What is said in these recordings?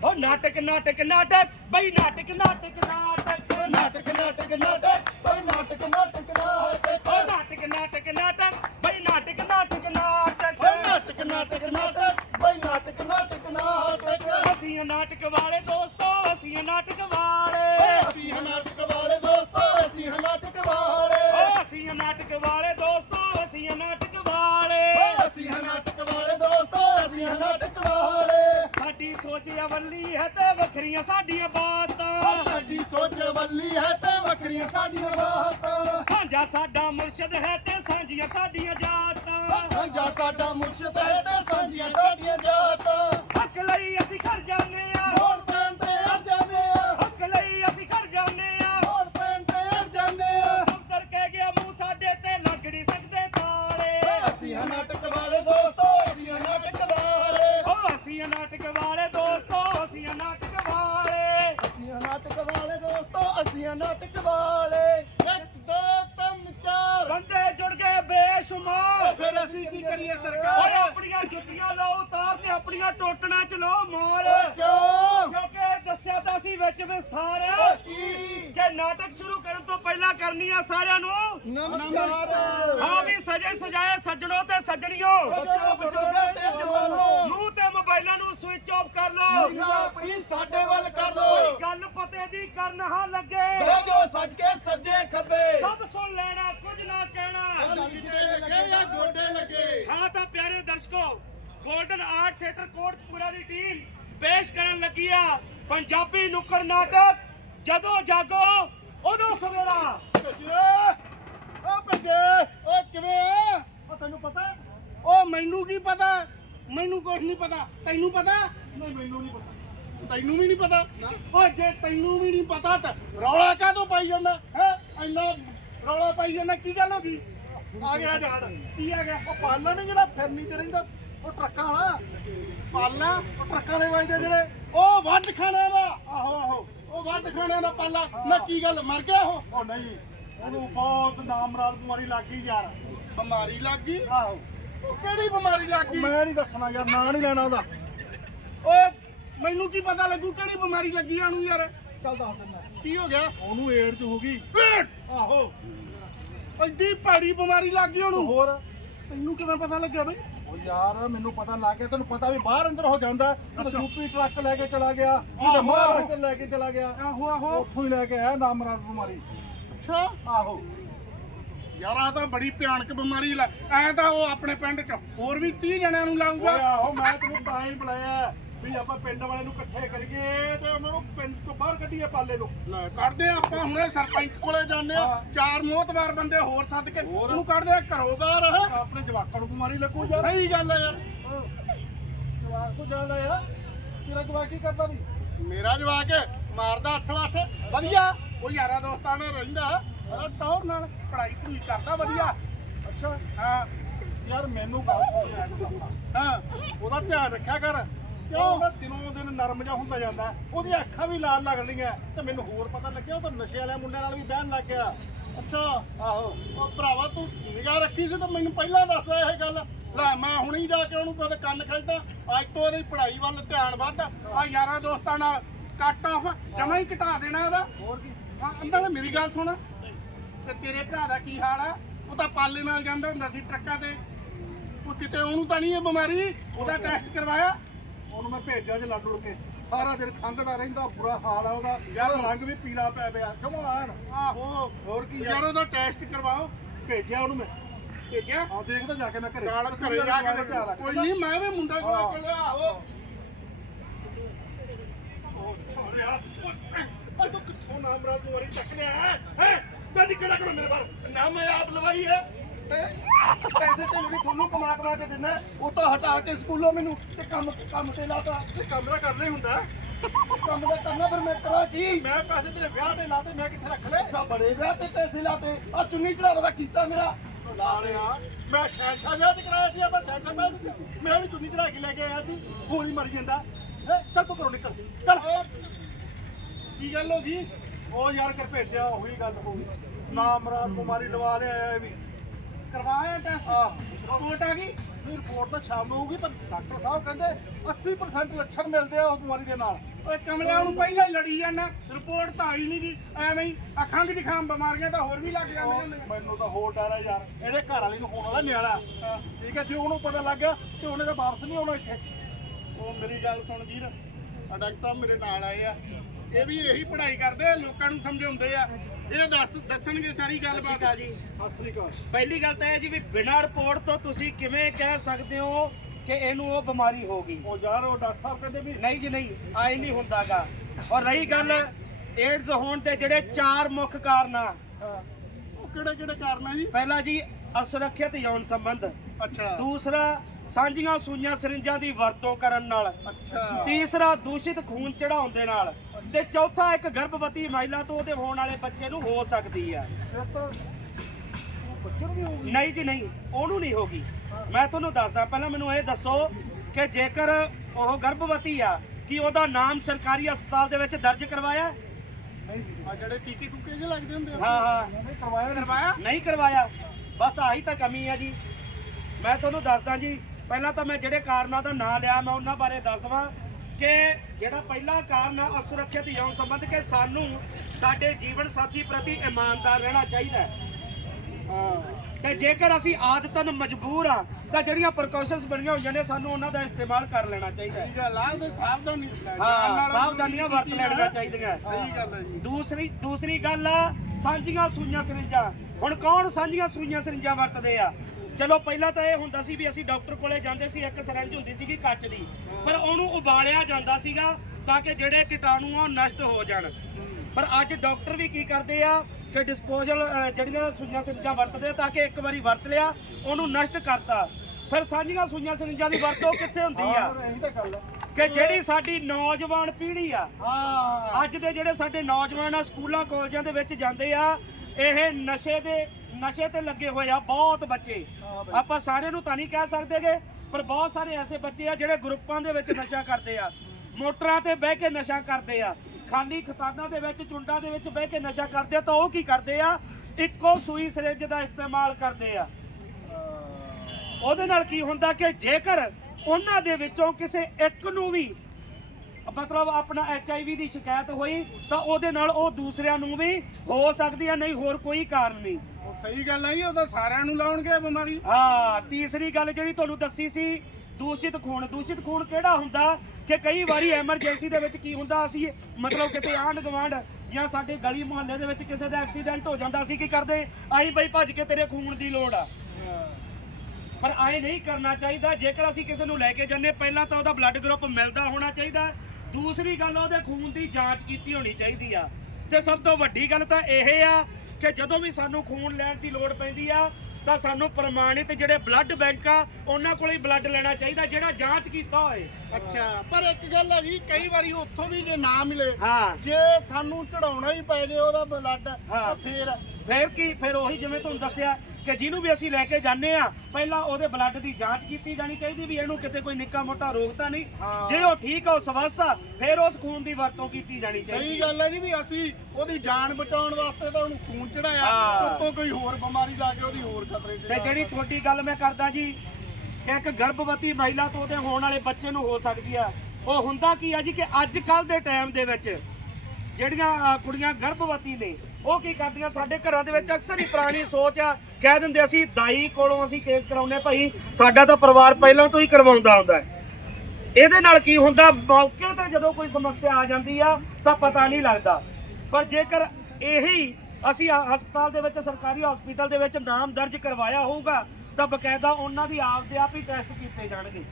ਓ ਨਾਟਕ ਨਾਟਕ ਨਾਟਕ ਬਈ ਨਾਟਕ ਨਾਟਕ ਨਾਟਕ ਨਾਟਕ ਨਾਟਕ ਨਾਟਕ ਬਈ ਨਾਟਕ ਨਾਟਕ ਨਾਟਕ ਓ ਨਾਟਕ ਨਾਟਕ ਨਾਟਕ ਬਈ ਨਾਟਕ ਨਾਟਕ ਨਾਟਕ ਬਈ ਨਾਟਕ ਨਾਟਕ ਨਾਟਕ ਬਈ ਨਾਟਕ ਨਾਟਕ ਨਾਟਕ ਅਸੀਂ ਨਾਟਕ ਵਾਲੇ ਦੋਸਤੋ ਅਸੀਂ ਨਾਟਕ ਵਾਲੇ ਅਸੀਂ ਨਾਟਕ ਵਾਲੇ ਦੋਸਤੋ ਵੱਖਰੀਆਂ ਸਾਡੀਆਂ ਬਾਤਾਂ। ਸਾਡੀ ਸੋਚ ਵੱਲੀ ਹੈ ਤੇ ਵੱਖਰੀਆਂ ਸਾਡੀਆਂ ਬਾਤਾਂ। ਸਾਂਝਾ ਸਾਡਾ ਮੁਰਸ਼ਿਦ ਹੈ ਤੇ ਸਾਂਝੀਆਂ ਸਾਡੀਆਂ ਜਾਤਾਂ। ਸਾਂਝਾ ਸਾਡਾ ਮੁਰਸ਼ਿਦ ਹੈ ਤੇ ਸਾਂਝੀਆਂ ਸਾਡੀਆਂ ਜਾਤਾਂ। ਹੱਕ ਲਈ ਅਸੀਂ ਖੜ ਦੋਸਤੋ ਅਸੀਂ ਹਾਂ ਨਾਟਕ ਵਾਲੇ ਇੱਕ ਦੋ ਤਿੰਨ ਚਾਰ। ਬੰਦੇ ਜੁੜ ਗਏ ਬੇਸ਼ੁਮਾਰ। ਫਿਰ ਅਸੀਂ ਕੀ ਕਰੀਏ ਓਏ ਸਰਕਾਰ ਆਪਣੀਆਂ ਜੁੱਤੀਆਂ ਲਾਓ ਉਤਾਰ ਤੇ ਆਪਣੀਆਂ ਟੋਟਣਾ ਚਲਾਓ ਮਾਰ। ਕਿਉਂ? ਕਿਉਂਕਿ ਦੱਸਿਆ ਤਾਂ ਸੀ ਵਿੱਚ ਵਿਸਥਾਰ। ਓ ਕੀ? ਨਾਟਕ ਸ਼ੁਰੂ ਕਰਨ ਤੋਂ ਪਹਿਲਾਂ ਕਰਨੀ ਆ ਸਾਰਿਆਂ ਨੂੰ। ਨਮਸਕਾਰ। ਹਾਂ ਵੀ ਸਜੇ ਸਜਾਏ ਸੱਜਣੋ ਤੇ ਸੱਜਣੀਓ। ਬਜ਼ੁਰਗਾਂ ਤੇ ਜਵਾਨੋ ਮੂੰਹ ਤੇ ਮੋਬਾਈਲਾਂ ਨੂੰ ਸਵਿਚ ਆਫ ਕਰ ਲਓ। ਨਿਗਾਹ ਆਪਣੀ ਸਾਡੇ ਵੱਲ ਕਰ ਲੋ ਗੱਲ ਪਤੇ ਦੀ ਕਰਨ ਹਾਂ ਲੱਗੇ। ਬਹਿ ਜਾਓ ਸੱਜ ਕੇ ਸੱਜੇ ਖੱਬੇ। ਸਭ ਸੁਣ ਲੈਣਾ ਕੁਝ ਨਾ ਕਹਿਣਾ। ਲੱਗੇ ਜਾਂ ਗੋਡੇ ਲੱਗੇ? ਹਾਂ ਤਾਂ ਪਿਆਰੇ ਦਰਸ਼ਕੋ 골ਡਨ ਆਰਟ ਥੀਏਟਰ ਕੋਟਪੁਰਾ ਦੀ ਟੀਮ ਪੇਸ਼ ਕਰਨ ਲੱਗੀ ਆ ਪੰਜਾਬੀ ਨੁੱਕੜ ਨਾਟਕ। ਜਦੋਂ ਜਾਗੋ ਉਦੋਂ ਸਵੇਰਾ ਭੱਜੇ ਓ ਭੱਜੇ। ਓ ਕਿਵੇਂ ਆ? ਓ ਤੈਨੂੰ ਪਤਾ? ਓ ਮੈਨੂੰ ਕੀ ਪਤਾ? ਮੈਨੂੰ ਕੁਝ ਨਹੀਂ ਪਤਾ। ਤੈਨੂੰ ਪਤਾ? ਨਹੀਂ ਮੈਨੂੰ ਨਹੀਂ ਪਤਾ। ਤੈਨੂੰ ਵੀ ਨਹੀਂ ਪਤਾ? ਓ ਜੇ ਤੈਨੂੰ ਵੀ ਨਹੀਂ ਪਤਾ ਤਾਂ ਰੌਲਾ ਕਾਹਤੋਂ ਪਾਈ ਜਾਂਦਾ? ਹੈ? ਇੰਨਾ ਰੌਲਾ ਪਾਈ ਜਾਂਦਾ ਕੀ ਗੱਲ ਹੋ ਗਈ? ਆ ਗਿਆ ਜਹਾਜ਼ ਕੀ ਆ ਗਿਆ? ਉਹ ਪਾਲਾ ਨਹੀਂ ਜਿਹੜਾ ਫਿਰਨੀ ਤੇ ਰਹਿੰਦਾ? ਉਹ ਟਰੱਕਾਂ ਵਾਲਾ। ਪਾਲਾ ਉਹ ਟਰੱਕਾਂ ਵਾਲੇ ਵੱਜਦੇ ਜਿਹੜੇ। ਉਹ ਵੱਢ ਖਾਣੇ ਦਾ। ਆਹੋ ਆਹੋ। ਉਹ ਵੱਢ ਖਾਣੇ ਦਾ ਪਾਲਾ। ਨਾ ਕੀ ਗੱਲ ਮਰ ਗਿਆ ਉਹ? ਉਹ ਨਹੀਂ। ਉਹਨੂੰ ਬਹੁਤ ਨਾਮਰਾਦ ਬਿਮਾਰੀ ਲੱਗ ਗਈ ਯਾਰ। ਬਿਮਾਰੀ ਲੱਗ ਗਈ? ਆਹੋ। ਉਹ ਕਿਹੜੀ ਬਿਮਾਰੀ ਲੱਗ ਗਈ? ਮੈਂ ਨਹੀਂ ਦੱਸਣਾ ਯਾਰ ਨਾਂ ਨਹੀਂ ਲੈਣਾ ਉਹਦਾ। ਓਏ ਮੈਨੂੰ ਕੀ ਪਤਾ ਲੱਗੂ ਕਿਹੜੀ ਬਿਮਾਰੀ ਲੱਗੀ ਉਹਨੂੰ ਯਾਰ। ਚੱਲ ਦੱਸ ਦਿੰਦਾ। ਕੀ ਹੋ ਗਿਆ? ਉਹਨੂੰ ਏਡਜ਼ ਹੋ ਗਈ। ਏਡ! ਆਹੋ। ਐਡੀ ਭੈੜੀ ਬਿਮਾਰੀ ਲੱਗ ਗਈ ਉਹਨੂੰ। ਹੋਰ? ਤੈਨੂੰ ਕਿਵੇਂ ਪਤਾ ਲੱਗਿਆ ਬਈ? ਉਹ ਯਾਰ ਮੈਨੂੰ ਪਤਾ ਲੱਗ ਗਿਆ ਤੈਨੂੰ ਪਤਾ ਵੀ ਬਾਹਰ ਅੰਦਰ ਹੋ ਜਾਂਦਾ। ਯੂਪੀ ਟਰੱਕ ਲੈ ਕੇ ਚਲਾ ਗਿਆ। ਆਹੋ। ਮਹਾਰਾਸ਼ਟਰ ਲੈ ਕੇ ਚਲਾ ਗਿਆ। ਆਹੋ ਆਹੋ। ਉੱਥੋਂ ਹੀ ਲੈ ਕੇ ਆਇਆ ਨਾਮਰਾਦ ਬਿਮਾਰੀ। ਅੱਛਾ। ਆਹੋ। ਯਾਰ ਆ ਤਾਂ ਬੜੀ ਭਿਆਨਕ ਬਿਮਾਰੀ ਲੈ ਐ ਤਾਂ ਉਹ ਆਪਣੇ ਪਿੰਡ ਚ ਹੋਰ ਵੀ 30 ਜਣਿਆਂ ਨੂੰ ਲਾਊਗਾ। ਆਹੋ ਮੈਂ ਤੈਨੂੰ ਤਾਂ ਹੀ ਬੁਲਾਇਆ। ਵੀ ਆਪਾਂ ਪਿੰਡ ਵਾਲਿਆਂ ਨੂੰ ਇਕੱਠੇ ਕਰੀਏ ਤੇ ਉਹਨਾਂ ਨੂੰ ਪਿੰਡ ਤੋਂ ਬਾਹਰ ਕੱਢੀਏ ਪਾਲੇ ਨੂੰ। ਲੈ ਕੱਢਦੇ ਆ ਆਪਾਂ ਹੁਣੇ ਸਰਪੰਚ ਕੋਲੇ ਜਾਂਦੇ ਆ। ਚਾਰ ਮੋਹਤਵਾਰ ਬੰਦੇ ਹੋਰ ਸੱਦ ਕੇ ਹੋਰ? ਉਹਨੂੰ ਕੱਢਦੇ ਆ ਘਰੋਂ ਬਾਹਰ ਹੈਂ। ਆਪਣੇ ਜਵਾਕਾਂ ਨੂੰ ਬਿਮਾਰੀ ਲੱਗੂ ਯਾਰ। ਸਹੀ ਗੱਲ ਯਾਰ। ਜਵਾਕ ਕੋ ਜਾਂਦਾ ਯਾਰ। ਤੇਰਾ ਜਵਾਕ ਕੀ ਕਰਦਾ ਵੀ? ਮੇਰਾ ਜਵਾਕ ਮਾਰਦਾ 8-8 ਵਧੀਆ। ਉਹ ਯਾਰਾਂ ਦੋਸਤਾਂ ਨਾਲ ਰਹਿੰਦਾ। ਉਹਦਾ ਟੌਰ ਨਾਲ ਪੜਾਈ ਪੂਰੀ ਕਰਦਾ ਵਧੀਆ। ਅੱਛਾ। ਹਾਂ। ਯਾਰ ਮੈਨੂੰ ਗੱਲ ਸੁਣ। ਹਾਂ। ਉਹਦਾ ਧਿਆਨ ਰੱਖਿਆ ਕਰ। ਕਿਉਂ? ਉਹ ਦਿਨੋਂ ਦਿਨ ਨਰਮ ਜਿਹਾ ਹੁੰਦਾ ਜਾਂਦਾ। ਉਹਦੀਆਂ ਅੱਖਾਂ ਵੀ ਲਾਲ ਲੱਗਦੀਆਂ। ਤੇ ਮੈਨੂੰ ਹੋਰ ਪਤਾ ਲੱਗਿਆ ਉਹ ਤਾਂ ਨਸ਼ੇ ਵਾਲੇ ਮੁੰਡਿਆਂ ਨਾਲ ਵੀ ਬਹਿਣ ਲੱਗ ਗਿਆ। ਅੱਛਾ ਆਹੋ। ਉਹ ਭਰਾਵਾ ਤੂੰ ਨਿਗਾਹ ਰੱਖੀ ਸੀ ਤਾਂ ਮੈਨੂੰ ਪਹਿਲਾਂ ਦੱਸਦਾ ਇਹ ਗੱਲ। ਲੈ ਮੈਂ ਹੁਣੀ ਜਾ ਕੇ ਉਹਨੂੰ ਕਦੇ ਕੰਨ ਖਿੱਚਦਾ ਅੱਜ ਤੋਂ ਉਹਦੀ ਪੜ੍ਹਾਈ ਵੱਲ ਧਿਆਨ ਵੱਧ ਆ ਯਾਰਾਂ ਦੋਸਤਾਂ ਨਾਲ ਕੱਟ ਆਫ ਜਮਾ ਹੀ ਘਟਾ ਦੇਣਾ ਉਹਦਾ। ਹੋਰ ਕੀ? ਹਾਂ ਅੰਦਰ ਮੇਰੀ ਗੱਲ ਸੁਣ। ਤੇ ਤੇਰੇ ਭਰਾ ਦਾ ਕੀ ਹਾਲ ਆ? ਉਹ ਤਾਂ ਪਾਲੇ ਨਾਲ ਜਾਂਦਾ ਹੁੰਦਾ ਸੀ ਟਰੱਕਾਂ ਤੇ। ਉਹ ਕਿਤੇ ਉਹਨੂੰ ਤਾਂ ਨਹੀਂ ਇਹ ਬਿਮਾਰੀ? ਉਹਦਾ ਟੈਸਟ ਕਰਵਾਇਆ? ਉਹਨੂੰ ਮੈਂ ਭੇਜਿਆ ਜੇ ਲੜ ਲੁੜ ਕੇ। ਸਾਰਾ ਦਿਨ ਖੰਘਦਾ ਰਹਿੰਦਾ ਬੁਰਾ ਹਾਲ ਆ ਉਹਦਾ। ਯਾਰ। ਰੰਗ ਵੀ ਪੀਲਾ ਪੈ ਪਿਆ। ਜਮਾ ਆਣ ਆਹੋ ਹੋਰ ਕੀ ਯਾਰ ਉਹਦਾ ਟੈਸਟ ਕਰਵਾਓ। ਭੇਜਿਆ ਉਹਨੂੰ ਮੈਂ। ਠੀਕ ਆ ਦੇਖਦਾ ਜਾ ਕੇ ਮੈਂ ਘਰੇ। ਨਾਲ ਘਰੇ ਜਾ ਕੇ ਕੋਈ ਨਹੀਂ ਮੈਂ ਵੀ ਮੁੰਡਾ ਕੋਲ ਹਾਂ। ਚੱਲਿਆ ਆਹੋ। ਉਹ ਛੋੜਿਆ ਓਏ ਤੂੰ ਕਿੱਥੋਂ ਨਾਮ ਰਾਤ ਨੂੰ ਵਾਰੀ ਚੱਕ ਲਿਆ ਹੈ? ਹੈ? ਗੱਡੀ ਕਿਹੜਾ ਕਰੋ ਮੇਰੇ ਬਾਰ ਨਾ ਮੈਂ ਆਪ ਲਵਾਈ ਹੈ। ਤੇ ਪੈਸੇ ਤੇ ਵੀ ਤੁਹਾਨੂੰ ਕਮਾ ਕਮਾ ਕੇ ਦਿੰਦਾ ਉਹ ਤਾਂ ਹਟਾ ਕੇ ਸਕੂਲੋਂ ਮੈਨੂੰ ਤੇ ਕੰਮ ਕੰਮ ਤੇ ਲਾਤਾ। ਤਾਂ ਕਰਨਾ ਹੀ ਹੁੰਦਾ। ਕੰਮ ਦਾ ਕਰਨਾ ਫਿਰ ਮੈਂ ਕਰਾਂ ਕੀ? ਮੈਂ ਪੈਸੇ ਤੇਰੇ ਵਿਆਹ ਤੇ ਲਾਤੇ ਮੈਂ ਕਿੱਥੇ ਰੱਖ ਲਏ? ਸਾ ਬੜੇ ਵਿਆਹ ਤੇ ਪੈਸੇ ਲਾਤੇ। ਆ ਚੁੰਨੀ ਚੜਾਵਾ ਦਾ ਕੀਤਾ ਮੇਰਾ। ਲਾਲਿਆ ਮੈਂ ਸ਼ਹਿਨਸ਼ਾਹ ਵਿਆਹ ਚ ਕਰਾਇਆ ਸੀ ਆਪਾਂ ਵਿਆਹ ਚ। ਮੈਂ ਵੀ ਚੁੰਨੀ ਚੜਾ ਕੇ ਲੈ ਕੇ ਆਇਆ ਸੀ। ਹੋਰ ਹੀ ਮਰ ਜਾਂਦਾ। ਹੈ ਚੱਲ ਤੂੰ ਘਰੋਂ ਨਿਕਲ। ਚੱਲ। ਕੀ ਗੱਲ ਹੋ ਗਈ? ਉਹ ਯਾਰ ਕਰ ਭੇਜਿਆ ਉਹੀ ਗੱਲ ਹੋ ਗਈ। ਰਾਤ ਬਿਮਾਰੀ ਲਵਾ ਲਿਆ ਇਹ ਵੀ ਕਰਵਾਇਆ ਟੈਸਟ ਆਹ। ਰਿਪੋਰਟ ਆ ਗਈ। ਵੀ ਰਿਪੋਰਟ ਤਾਂ ਸ਼ਾਮ ਨੂੰ ਹੋਊਗੀ ਪਰ ਡਾਕਟਰ ਸਾਹਿਬ ਕਹਿੰਦੇ 80% ਲੱਛਣ ਮਿਲਦੇ ਆ ਉਸ ਬਿਮਾਰੀ ਦੇ ਨਾਲ। ਓਏ ਕਮਲਿਆਂ ਨੂੰ ਪਹਿਲਾਂ ਹੀ ਲੜੀ ਜਾਂਦਾ। ਰਿਪੋਰਟ ਤਾਂ ਆਈ ਨਹੀਂ ਗੀ। ਐਵੇਂ ਹੀ ਅੱਖਾਂ ਦੀ ਦਿਖਾਮ ਬਿਮਾਰੀਆਂ ਤਾਂ ਹੋਰ ਵੀ ਲੱਗ ਜਾਂਦੀਆਂ ਨੇ। ਮੈਨੂੰ ਤਾਂ ਹੋਰ ਡਰ ਹੈ ਯਾਰ। ਇਹਦੇ ਘਰ ਵਾਲੀ ਨੂੰ ਹੋਣ ਵਾਲਾ ਨਿਆਣਾ ਠੀਕ ਹੈ ਜੇ ਉਹਨੂੰ ਪਤਾ ਲੱਗ ਗਿਆ ਤੇ ਉਹਨੇ ਤਾਂ ਵਾਪਸ ਨਹੀਂ ਆਉਣਾ ਇੱਥੇ। ਉਹ ਮੇਰੀ ਗੱਲ ਸੁਣ ਵੀਰ ਆ ਡਾਕਟਰ ਸਾਹਿਬ ਮੇਰੇ ਨਾਲ ਆਏ ਆ। ਇਹ ਵੀ ਇਹੀ ਪੜ੍ਹਾਈ ਕਰਦੇ ਆ ਲੋਕਾਂ ਨੂੰ ਸਮਝਾਉਂਦੇ ਆ। ਇਹ ਦੱਸ ਦੱਸਣਗੇ ਸਾਰੀ ਗੱਲਬਾਤ। ਜੀ। ਸਤਿ ਸ੍ਰੀ ਅਕਾਲ। ਪਹਿਲੀ ਗੱਲ ਤਾਂ ਇਹ ਜੀ ਵੀ ਬਿਨਾਂ ਰਿਪੋਰਟ ਤੋਂ ਤੁਸੀਂ ਕਿਵੇਂ ਕਹਿ ਸਕਦੇ ਹੋ ਕਿ ਇਹਨੂੰ ਉਹ ਬਿਮਾਰੀ ਹੋ ਗਈ? ਉਹ ਯਾਰ ਉਹ ਡਾਕਟਰ ਸਾਹਿਬ ਕਹਿੰਦੇ ਵੀ ਨਹੀਂ ਜੀ ਨਹੀਂ ਆਏ ਨਹੀਂ ਹੁੰਦਾਗਾ। ਔਰ ਰਹੀ ਗੱਲ ਏਡਜ਼ ਹੋਣ ਦੇ ਜਿਹੜੇ ਚਾਰ ਮੁੱਖ ਕਾਰਨ ਆ। ਹਾਂ। ਉਹ ਕਿਹੜੇ ਕਿਹੜੇ ਕਾਰਨ ਆ ਜੀ? ਪਹਿਲਾ ਜੀ ਅਸੁਰੱਖਿਅਤ ਯੌਨ ਸੰਬੰਧ। ਅੱਛਾ। ਦੂਸਰਾ ਸਾਂਝੀਆਂ ਸੂਈਆਂ ਸਰਿੰਜਾਂ ਦੀ ਵਰਤੋਂ ਕਰਨ ਨਾਲ। ਅੱਛਾ। ਤੀਸਰਾ ਦੂਸ਼ਿਤ ਖੂਨ ਚੜਾਉਣ ਦੇ ਨਾਲ। ਤੇ ਚੌਥਾ ਇੱਕ ਗਰਭਵਤੀ ਮਹਿਲਾ ਤੋਂ ਉਹਦੇ ਹੋਣ ਵਾਲੇ ਬੱਚੇ ਨੂੰ ਹੋ ਸਕਦੀ ਆ। ਫਿਰ ਤਾਂ ਉਹ ਬੱਚੇ ਨੂੰ ਵੀ ਹੋਊਗੀ। ਨਹੀਂ ਜੀ ਨਹੀਂ ਉਹਨੂੰ ਨਹੀਂ ਹੋਗੀ। ਮੈਂ ਤੁਹਾਨੂੰ ਦੱਸਦਾ ਪਹਿਲਾਂ ਮੈਨੂੰ ਇਹ ਦੱਸੋ ਕਿ ਜੇਕਰ ਉਹ ਗਰਭਵਤੀ ਆ ਕੀ ਉਹਦਾ ਨਾਮ ਸਰਕਾਰੀ ਹਸਪਤਾਲ ਦੇ ਵਿੱਚ ਦਰਜ ਕਰਵਾਇਆ? ਨਹੀਂ ਜੀ। ਆ ਜਿਹੜੇ ਟੀਕੇ ਟੁਕੇ ਜਿਹੇ ਲੱਗਦੇ ਹੁੰਦੇ ਆ। ਹਾਂ ਹਾਂ। ਨਹੀਂ ਕਰਵਾਇਆ ਨਹੀਂ। ਕਰਵਾਇਆ? ਨਹੀਂ ਕਰਵਾਇਆ। ਬਸ ਆਹੀ ਤਾਂ ਕਮੀ ਆ ਜੀ। ਮੈਂ ਤੁਹਾਨੂੰ ਦੱਸਦਾ ਜੀ ਪਹਿਲਾਂ ਤਾਂ ਮੈਂ ਜਿਹੜੇ ਕਾਰਨਾਂ ਦਾ ਨਾਂ ਲਿਆ ਮੈਂ ਉਹਨਾਂ ਬਾਰੇ ਦੱਸ ਦਵਾਂ। ਕਿ ਜਿਹੜਾ ਪਹਿਲਾ ਕਾਰਨ ਆ ਅਸੁਰੱਖਿਅਤ ਯੌਨ ਸੰਬੰਧ ਕਿ ਸਾਨੂੰ ਸਾਡੇ ਜੀਵਨ ਸਾਥੀ ਪ੍ਰਤੀ ਇਮਾਨਦਾਰ ਰਹਿਣਾ ਚਾਹੀਦਾ ਹੈ। ਤੇ ਜੇਕਰ ਅਸੀਂ ਆਦਤਨ ਮਜਬੂਰ ਆ ਤਾਂ ਜਿਹੜੀਆਂ ਪ੍ਰੀਕਾਸ਼ਨਸ ਬਣੀਆਂ ਹੋਈਆਂ ਨੇ ਸਾਨੂੰ ਉਹਨਾਂ ਦਾ ਇਸਤੇਮਾਲ ਕਰ ਲੈਣਾ ਚਾਹੀਦਾ ਹੈ। ਠੀਕ ਆ ਦੇ ਸਾਵਧਾਨੀ ਹਾਂ ਸਾਵਧਾਨੀਆਂ ਵਰਤ ਲੈਣੀਆਂ ਚਾਹੀਦੀਆਂ। ਸਹੀ ਗੱਲ ਹੈ ਜੀ। ਦੂਸਰੀ ਦੂਸਰੀ ਗੱਲ ਆ ਸਾਂਝੀਆਂ ਸੂਈਆਂ ਸਰਿੰਜਾਂ। ਹੁਣ ਕੌਣ ਸਾਂਝੀਆਂ ਸੂਈਆਂ ਸਰਿੰਜਾਂ ਵਰਤਦੇ ਆ? ਚਲੋ ਪਹਿਲਾਂ ਤਾਂ ਇਹ ਹੁੰਦਾ ਸੀ ਵੀ ਅਸੀਂ ਡਾਕਟਰ ਕੋਲੇ ਜਾਂਦੇ ਸੀ ਇੱਕ ਸਿਰੰਜ ਹੁੰਦੀ ਸੀਗੀ ਕੱਚ ਦੀ। ਪਰ ਉਹਨੂੰ ਉਬਾਲਿਆ ਜਾਂਦਾ ਸੀਗਾ ਤਾਂ ਕਿ ਜਿਹੜੇ ਕੀਟਾਣੂ ਆ ਉਹ ਨਸ਼ਟ ਹੋ ਜਾਣ। ਪਰ ਅੱਜ ਡਾਕਟਰ ਵੀ ਕੀ ਕਰਦੇ ਆ ਕਿ ਡਿਸਪੋਜ਼ਲ ਜਿਹੜੀਆਂ ਸੂਈਆਂ ਸਰਿੰਜਾਂ ਵਰਤਦੇ ਆ ਤਾਂ ਕਿ ਇੱਕ ਵਾਰੀ ਵਰਤ ਲਿਆ ਉਹਨੂੰ ਨਸ਼ਟ ਕਰਤਾ। ਫਿਰ ਸਾਂਝੀਆਂ ਸੂਈਆਂ ਸਰਿੰਜਾਂ ਦੀ ਵਰਤੋਂ ਕਿੱਥੇ ਹੁੰਦੀ ਆ? ਹਾਂ ਇਹੀ ਤਾਂ ਗੱਲ ਹੈ ਕਿ ਜਿਹੜੀ ਸਾਡੀ ਨੌਜਵਾਨ ਪੀੜ੍ਹੀ ਆ ਹਾਂ। ਅੱਜ ਦੇ ਜਿਹੜੇ ਸਾਡੇ ਨੌਜਵਾਨ ਆ ਸਕੂਲਾਂ ਕਾਲਜਾਂ ਦੇ ਵਿੱਚ ਜਾਂਦੇ ਆ ਇਹ ਨਸ਼ੇ ਦੇ ਨਸ਼ੇ ਤੇ ਲੱਗੇ ਹੋਏ ਆ ਬਹੁਤ ਬੱਚੇ। ਆਪਾਂ ਸਾਰਿਆਂ ਨੂੰ ਤਾਂ ਨਹੀਂ ਕਹਿ ਸਕਦੇਗੇ ਪਰ ਬਹੁਤ ਸਾਰੇ ਐਸੇ ਬੱਚੇ ਆ ਜਿਹੜੇ ਗਰੁੱਪਾਂ ਦੇ ਵਿੱਚ ਨਸ਼ਾ ਕਰਦੇ ਆ। ਮੋਟਰਾਂ ਤੇ ਬਹਿ ਕੇ ਨਸ਼ਾ ਕਰਦੇ ਆ। ਖਾਲੀ ਖਤਾਨਾਂ ਦੇ ਵਿੱਚ ਚੁੰਡਾਂ ਦੇ ਵਿੱਚ ਬਹਿ ਕੇ ਨਸ਼ਾ ਕਰਦੇ ਆ ਤਾਂ ਉਹ ਕੀ ਕਰਦੇ ਆ? ਇੱਕੋ ਸੂਈ ਸਿਰਿੰਜ ਦਾ ਇਸਤੇਮਾਲ ਕਰਦੇ ਆ। ਉਹਦੇ ਨਾਲ ਕੀ ਹੁੰਦਾ ਕਿ ਜੇਕਰ ਉਹਨਾਂ ਦੇ ਵਿੱਚੋਂ ਕਿਸੇ ਇੱਕ ਨੂੰ ਵੀ ਮਤਲਬ ਆਪਣਾ ਐਚਆਈਵੀ ਦੀ ਸ਼ਿਕਾਇਤ ਹੋਈ ਤਾਂ ਉਹਦੇ ਨਾਲ ਉਹ ਦੂਸਰਿਆਂ ਨੂੰ ਵੀ ਹੋ ਸਕਦੀ ਹੈ ਨਹੀਂ ਹੋਰ ਕੋਈ ਕਾਰਨ ਨਹੀਂ। ਸਹੀ ਗੱਲ ਹੈ ਜੀ ਉਹ ਤਾਂ ਸਾਰਿਆਂ ਨੂੰ ਲਾਉਣਗੇ ਬਿਮਾਰੀ। ਹਾਂ ਤੀਸਰੀ ਗੱਲ ਜਿਹੜੀ ਤੁਹਾਨੂੰ ਦੱਸੀ ਸੀ ਦੂਸ਼ਿਤ ਖੂਨ। ਦੂਸ਼ਿਤ ਖੂਨ ਕਿਹੜਾ ਹੁੰਦਾ ਕਿ ਕਈ ਵਾਰੀ ਐਮਰਜੈਂਸੀ ਦੇ ਵਿੱਚ ਕੀ ਹੁੰਦਾ ਅਸੀਂ ਮਤਲਬ ਕਿਤੇ ਆਂਢ ਗੁਆਂਢ ਜਾਂ ਸਾਡੇ ਗਲੀ ਮੁਹੱਲੇ ਦੇ ਵਿੱਚ ਕਿਸੇ ਦਾ ਐਕਸੀਡੈਂਟ ਹੋ ਜਾਂਦਾ ਅਸੀਂ ਕੀ ਕਰਦੇ? ਅਸੀਂ ਬਈ ਭੱਜ ਕੇ ਤੇਰੇ ਖੂਨ ਦੀ ਲੋੜ ਆ। ਪਰ ਐ ਨਹੀਂ ਕਰਨਾ ਚਾਹੀਦਾ ਜੇਕਰ ਅਸੀਂ ਕਿਸੇ ਨੂੰ ਲੈ ਕੇ ਜੰਨੇ ਪਹਿਲਾਂ ਤਾਂ ਉਹਦਾ ਬਲੱਡ ਗਰੁੱਪ ਮਿਲਦਾ ਹੋਣਾ ਚਾਹੀਦਾ। ਦੂਸਰੀ ਗੱਲ ਉਹਦੇ ਖੂਨ ਦੀ ਜਾਂਚ ਕੀਤੀ ਹੋਣੀ ਚਾਹੀਦੀ ਆ। ਤੇ ਸਭ ਤੋਂ ਵੱਡੀ ਗੱਲ ਤਾਂ ਇਹ ਆ ਕਿ ਜਦੋਂ ਵੀ ਸਾਨੂੰ ਖੂਨ ਲੈਣ ਦੀ ਲੋੜ ਪੈਂਦੀ ਆ ਤਾਂ ਸਾਨੂੰ ਪ੍ਰਮਾਣਿਤ ਜਿਹੜੇ ਬਲੱਡ ਬੈਂਕ ਆ ਉਹਨਾਂ ਕੋਲ ਹੀ ਬਲੱਡ ਲੈਣਾ ਚਾਹੀਦਾ ਜਿਹੜਾ ਜਾਂਚ ਕੀਤਾ ਹੋਏ। ਅੱਛਾ ਪਰ ਇੱਕ ਗੱਲ ਹੈ ਜੀ ਕਈ ਵਾਰੀ ਉੱਥੋਂ ਵੀ ਜੇ ਨਾ ਮਿਲੇ ਹਾਂ। ਜੇ ਸਾਨੂੰ ਚੜਾਉਣਾ ਹੀ ਪੈ ਜੇ ਉਹਦਾ ਬਲੱਡ ਹਾਂ। ਫੇਰ ਫਿਰ ਕੀ ਫਿਰ ਉਹੀ ਜਿਵੇਂ ਤੁਹਾਨੂੰ ਦੱਸਿਆ ਕਿ ਜਿਹਨੂੰ ਵੀ ਅਸੀਂ ਲੈ ਕੇ ਜਾਂਦੇ ਆ ਪਹਿਲਾਂ ਉਹਦੇ ਬਲੱਡ ਦੀ ਜਾਂਚ ਕੀਤੀ ਜਾਣੀ ਚਾਹੀਦੀ ਵੀ ਇਹਨੂੰ ਕਿਤੇ ਕੋਈ ਨਿੱਕਾ ਮੋਟਾ ਰੋਗ ਤਾਂ ਨਹੀਂ। ਜੇ ਉਹ ਠੀਕ ਆ ਉਹ ਸਵਸਥ ਆ ਫਿਰ ਉਸ ਖੂਨ ਦੀ ਵਰਤੋਂ ਕੀਤੀ ਜਾਣੀ ਚਾਹੀਦੀ ਸਹੀ ਗੱਲ ਹੈ ਜੀ ਵੀ ਅਸੀਂ ਉਹਦੀ ਜਾਨ ਬਚਾਉਣ ਵਾਸਤੇ ਤਾਂ ਉਹਨੂੰ ਖੂਨ ਚੜਾਇਆ। ਉੱਤੋਂ ਕੋਈ ਹੋਰ ਬਿਮਾਰੀ ਲਾ ਕੇ ਉਹਦੀ ਹੋਰ ਖਤਰੇ 'ਚ ਤੇ ਜਿਹੜੀ ਤੁਹਾਡੀ ਗੱਲ ਮੈਂ ਕਰਦਾ ਜੀ ਕਿ ਇੱਕ ਗਰਭਵਤੀ ਮਹਿਲਾ ਤੋਂ ਉਹਦੇ ਹੋਣ ਵਾਲੇ ਬੱਚੇ ਨੂੰ ਹੋ ਸਕਦੀ ਆ ਉਹ ਹੁੰਦਾ ਕੀ ਆ ਜੀ ਕਿ ਅੱਜ ਕੱਲ ਦੇ ਟਾਈਮ ਦੇ ਵਿੱਚ ਜਿਹੜੀਆਂ ਕੁੜੀਆਂ ਗਰਭਵਤੀ ਨੇ ਉਹ ਕੀ ਕਰਦੀਆਂ ਸਾਡੇ ਘਰਾਂ ਦੇ ਵਿੱਚ ਅਕਸਰ ਹੀ ਪੁਰਾਣੀ ਸੋਚ ਆ ਕਹਿ ਦਿੰਦੇ ਅਸੀਂ, ਦਾਈ ਕੋਲੋਂ ਅਸੀਂ ਕੇਸ ਕਰਾਉਨੇ ਭਾਈ, ਸਾਡਾ ਤਾਂ ਪਰਿਵਾਰ ਪਹਿਲਾਂ ਤੋਂ ਹੀ ਕਰਵਾਉਂਦਾ ਹੁੰਦਾ ਇਹਦੇ ਨਾਲ ਕੀ ਹੁੰਦਾ, ਮੌਕੇ ਤੇ ਜਦੋਂ ਕੋਈ ਸਮੱਸਿਆ ਆ ਜਾਂਦੀ ਆ, ਤਾਂ ਪਤਾ ਨਹੀਂ ਲੱਗਦਾ। ਪਰ ਜੇਕਰ ਇਹੀ ਅਸੀਂ ਹਸਪਤਾਲ ਦੇ ਵਿੱਚ, ਸਰਕਾਰੀ ਹਸਪੀਟਲ ਦੇ ਵਿੱਚ ਨਾਮ ਦਰਜ ਕਰਵਾਇਆ ਹੋਊਗਾ, ਤਾਂ ਬਕਾਇਦਾ ਉਹਨਾਂ ਦੀ ਆਪਦੇ ਆਪ ਹੀ ਟੈਸਟ ਕੀਤੇ ਜਾਣਗੇ।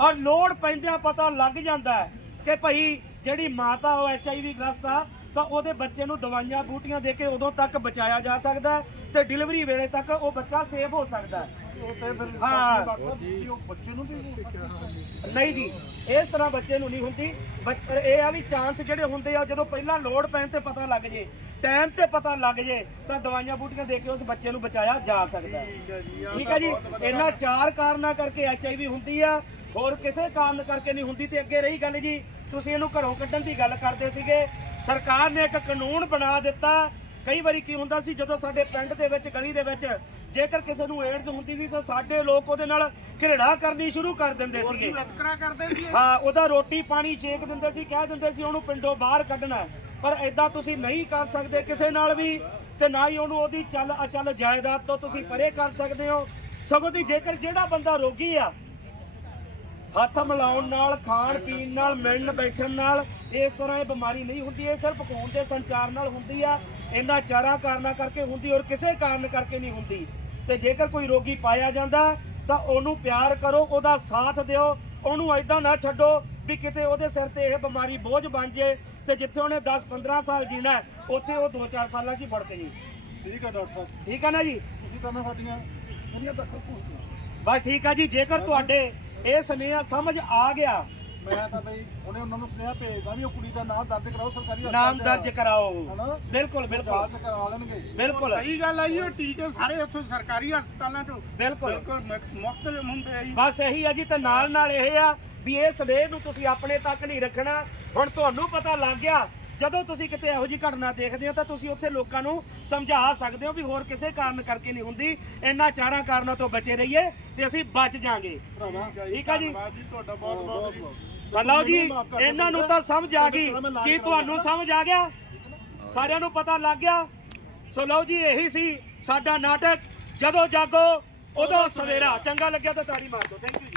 ਔਰ ਲੋੜ ਪੈਂਦਿਆਂ ਪਤਾ ਲੱਗ ਜਾਂਦਾ ਕਿ ਭਾਈ, ਜਿਹੜੀ ਮਾਤਾ ਉਹ ਐਚਆਈਵੀ ਗ੍ਰਸਤ ਆ, ਤਾਂ ਉਹਦੇ ਬੱਚੇ ਨੂੰ ਦਵਾਈਆਂ ਬੂਟੀਆਂ ਦੇ ਕੇ ਉਦੋਂ ਤੱਕ ਬਚਾਇਆ ਜਾ ਸਕਦਾ ਤੇ ਡਿਲੀਵਰੀ ਵੇਲੇ ਤੱਕ ਉਹ ਬੱਚਾ ਸੇਫ ਹੋ ਸਕਦਾ ਹੈ। ਹਾਂ। ਬੱਚੇ ਨੂੰ ਵੀ ਨਹੀਂ ਜੀ ਇਸ ਤਰ੍ਹਾਂ ਬੱਚੇ ਨੂੰ ਨਹੀਂ ਹੁੰਦੀ। ਬੱਚ- ਪਰ ਇਹ ਆ ਵੀ ਚਾਂਸ ਜਿਹੜੇ ਹੁੰਦੇ ਆ ਜਦੋਂ ਪਹਿਲਾਂ ਲੋੜ ਪੈਣ ਤੇ ਪਤਾ ਲੱਗ ਜੇ ਟਾਈਮ ਤੇ ਪਤਾ ਲੱਗ ਜੇ ਤਾਂ ਦਵਾਈਆਂ ਬੂਟੀਆਂ ਦੇ ਕੇ ਉਸ ਬੱਚੇ ਨੂੰ ਬਚਾਇਆ ਜਾ ਸਕਦਾ ਹੈ। ਠੀਕ ਹੈ ਜੀ ਇਹਨਾਂ ਚਾਰ ਕਾਰਨਾਂ ਕਰਕੇ ਐਚਆਈਵੀ ਹੁੰਦੀ ਆ। ਹੋਰ ਕਿਸੇ ਕਾਰਨ ਕਰਕੇ ਨਹੀਂ ਹੁੰਦੀ ਤੇ ਅੱਗੇ ਰਹੀ ਗੱਲ ਜੀ। ਤੁਸੀਂ ਇਹਨੂੰ ਘਰੋਂ ਕੱਢਣ ਦੀ ਗੱਲ ਕਰਦੇ ਸੀਗੇ। ਸਰਕਾਰ ਨੇ ਇੱਕ ਕਾਨੂੰਨ ਬਣਾ ਦਿੱਤਾ ਕਈ ਵਾਰੀ ਕੀ ਹੁੰਦਾ ਸੀ ਜਦੋਂ ਸਾਡੇ ਪਿੰਡ ਦੇ ਵਿੱਚ ਗਲੀ ਦੇ ਵਿੱਚ ਜੇਕਰ ਕਿਸੇ ਨੂੰ ਏਡਜ਼ ਹੁੰਦੀ ਸੀ ਤਾਂ ਸਾਡੇ ਲੋਕ ਉਹਦੇ ਨਾਲ ਘਿਰੜਾ ਕਰਨੀ ਸ਼ੁਰੂ ਕਰ ਦਿੰਦੇ ਸੀਗੇ। ਵਿਤਕਰਾ ਕਰਦੇ ਸੀ? ਹਾਂ ਉਹਦਾ ਰੋਟੀ ਪਾਣੀ ਛੇਕ ਦਿੰਦੇ ਸੀ ਕਹਿ ਦਿੰਦੇ ਸੀ ਉਹਨੂੰ ਪਿੰਡੋਂ ਬਾਹਰ ਕੱਢਣਾ। ਪਰ ਐਦਾਂ ਤੁਸੀਂ ਨਹੀਂ ਕਰ ਸਕਦੇ ਕਿਸੇ ਨਾਲ ਵੀ ਤੇ ਨਾ ਹੀ ਉਹਨੂੰ ਉਹਦੀ ਚੱਲ ਅਚਲ ਜਾਇਦਾਦ ਤੋਂ ਤੁਸੀਂ ਪਰੇ ਕਰ ਸਕਦੇ ਹੋ। ਸਗੋਂ ਦੀ ਜੇਕਰ ਜਿਹੜਾ ਬੰਦਾ ਰੋਗੀ ਆ ਹੱਥ ਮਿਲਾਉਣ ਨਾਲ ਖਾਣ ਪੀਣ ਨਾਲ ਮਿਲਣ ਬੈਠਣ ਨਾਲ ਇਸ ਤਰ੍ਹਾਂ ਇਹ ਬਿਮਾਰੀ ਨਹੀਂ ਹੁੰਦੀ ਇਹ ਸਿਰਫ ਖੂਨ ਦੇ ਸੰਚਾਰ ਨਾਲ ਹੁੰਦੀ ਆ। ਇਹਨਾਂ ਚਾਰਾਂ ਕਾਰਨਾਂ ਕਰਕੇ ਹੁੰਦੀ ਔਰ ਕਿਸੇ ਕਾਰਨ ਕਰਕੇ ਨਹੀਂ ਹੁੰਦੀ। ਤੇ ਜੇਕਰ ਕੋਈ ਰੋਗੀ ਪਾਇਆ ਜਾਂਦਾ ਤਾਂ ਉਹਨੂੰ ਪਿਆਰ ਕਰੋ ਉਹਦਾ ਸਾਥ ਦਿਓ ਉਹਨੂੰ ਐਦਾਂ ਨਾ ਛੱਡੋ ਵੀ ਕਿਤੇ ਉਹਦੇ ਸਿਰ ਤੇ ਇਹ ਬਿਮਾਰੀ ਬੋਝ ਬਣ ਜੇ ਤੇ ਜਿੱਥੇ ਉਹਨੇ 10 15 ਸਾਲ ਜੀਣਾ ਹੈ, ਉੱਥੇ ਉਹ 2-4 ਸਾਲਾਂ 'ਚ ਹੀ ਵੜ ਜੀ। ਠੀਕ ਹੈ ਡਾਕਟਰ ਸਾਹਿਬ। ਠੀਕ ਹੈ ਨਾ ਜੀ? ਤੁਸੀਂ ਤਾਂ ਸਾਡੀਆਂ ਪੂਰੀਆਂ ਤੱਕ ਪਹੁੰਚੀਆਂ। ਬਸ ਠੀਕ ਆ ਜੀ ਜੇਕਰ ਤੁਹਾਡੇ ਇਹ ਸੁਨੇਹਾ ਸਮਝ ਆ ਗਿਆ ਮੈਂ ਤਾਂ ਬਈ ਉਹਨੇ ਉਹਨਾਂ ਨੂੰ ਸੁਨੇਹਾ ਭੇਜਦਾ ਵੀ ਉਹ ਕੁੜੀ ਦਾ ਨਾਮ ਦਰਜ ਕਰਾਓ ਸਰਕਾਰੀ ਹਸਪਤਾਲ ਨਾਮ ਚ। ਦਰਜ ਕਰਾਓ। ਹਨਾ? ਬਿਲਕੁਲ ਬਿਲਕੁਲ। ਜਾਂਚ ਕਰਵਾ ਲੈਣਗੇ। ਬਿਲਕੁਲ। ਸਹੀ ਗੱਲ ਆ ਜੀ ਉਹ ਟੀਕੇ ਸਾਰੇ ਉੱਥੋਂ ਸਰਕਾਰੀ ਹਸਪਤਾਲਾਂ ਚੋਂ। ਬਿਲਕੁਲ। ਬਿਲਕੁਲ ਮੁਫਤ ਹੁੰਦੇ ਆ ਜੀ। ਬਸ ਇਹੀ ਆ ਜੀ ਤੇ ਨਾਲ ਨਾਲ ਇਹ ਆ ਵੀ ਇਹ ਸਨੇਹ ਨੂੰ ਤੁਸੀਂ ਆਪਣੇ ਤੱਕ ਨਹੀਂ ਰੱਖਣਾ। ਹੁਣ ਤੁਹਾਨੂੰ ਪਤਾ ਲੱਗ ਗਿਆ ਜਦੋਂ ਤੁਸੀਂ ਕਿਤੇ ਇਹੋ ਜੀ ਘਟਨਾ ਦੇਖਦੇ ਹੋ ਤਾਂ ਤੁਸੀਂ ਉੱਥੇ ਲੋਕਾਂ ਨੂੰ ਸਮਝਾ ਸਕਦੇ ਹੋ ਵੀ ਹੋਰ ਕਿਸੇ ਕਾਰਨ ਕਰਕੇ ਨਹੀਂ ਹੁੰਦੀ। ਇਹਨਾਂ ਚਾਰਾਂ ਕਾਰਨਾਂ ਤੋਂ ਬਚੇ ਰਹੀਏ ਤੇ ਅਸੀਂ ਬਚ ਜਾਾਂਗੇ। ਭਰਾਵਾ ਠੀਕ ਆ ਜੀ? ਧੰਨਵਾਦ ਜੀ ਤੁਹਾਡਾ ਬਹੁਤ ਤਾਂ ਲਓ ਜੀ ਇਹਨਾਂ ਨੂੰ। ਤਾਂ ਸਮਝ ਆ ਗਈ। ਕੀ। ਤੁਹਾਨੂੰ ਸਮਝ ਆ ਗਿਆ? ਸਾਰਿਆਂ ਨੂੰ ਪਤਾ ਲੱਗ ਗਿਆ। ਸੋ ਲਓ ਜੀ ਇਹੀ ਸੀ ਸਾਡਾ ਨਾਟਕ। ਜਦੋਂ ਜਾਗੋ ਉਦੋਂ ਸਵੇਰਾ। ਚੰਗਾ ਲੱਗਿਆ ਤਾਂ ਤਾੜੀ ਮਾਰ ਦਿਓ। Thank you